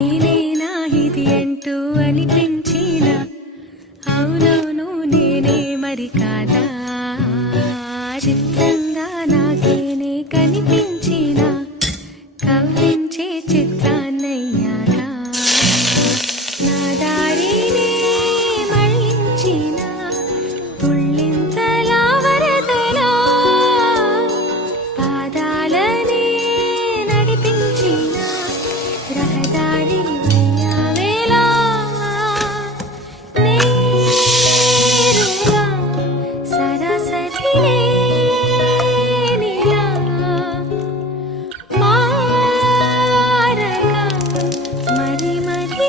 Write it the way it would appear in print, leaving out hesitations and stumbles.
నేనేనా ఇది అంటూ అనిపించిన అవునవును నేనే మరి కాదా చిత్రంగా నాకేనే కనిపించిన కవ్వించే చిత్రాన్నయ్యాగా నా దారినే మళ్ళించిన తుళ్ళింతలా వరదలా పాదాలనే నడిపించిన రహదారి వయ్యావేలా నేరుగా సరాసరి నేనిలా మారగా మరి మరి